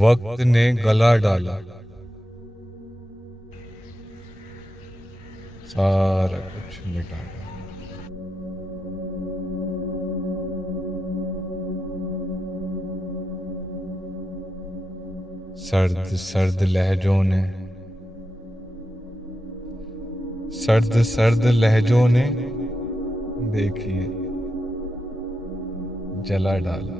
वक्त ने गला डाला, सारा कुछ मिटा डाला। सर्द सर्द लहजों ने, सर्द सर्द लहजों ने देखिए जला डाला।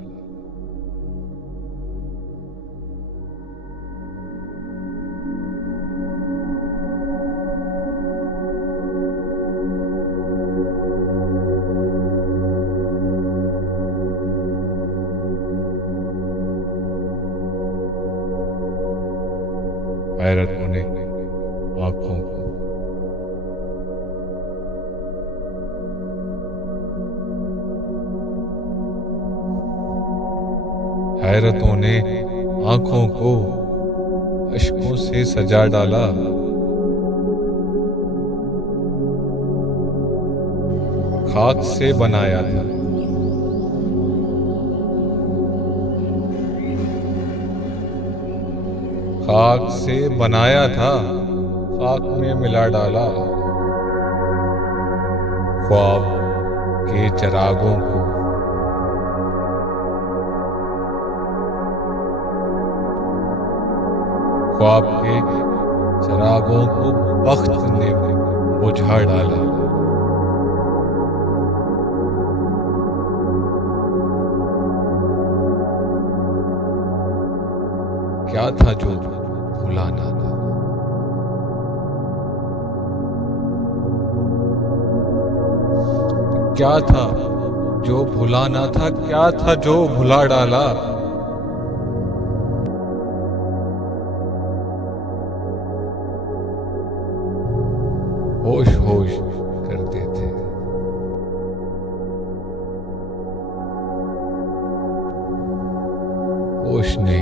हैरतों ने आंखों को, हैरतों ने आंखों को अश्कों से सजा डाला। खाक से बनाया था, खाक से बनाया था, खाक में मिला डाला। ख्वाब के चिरागों को, ख्वाब के चिरागों को वक्त ने बुझा डाला। क्या था जो भुलाना था, क्या था जो भुलाना था, क्या था जो भुला डाला। होश होश करते थे, होश ने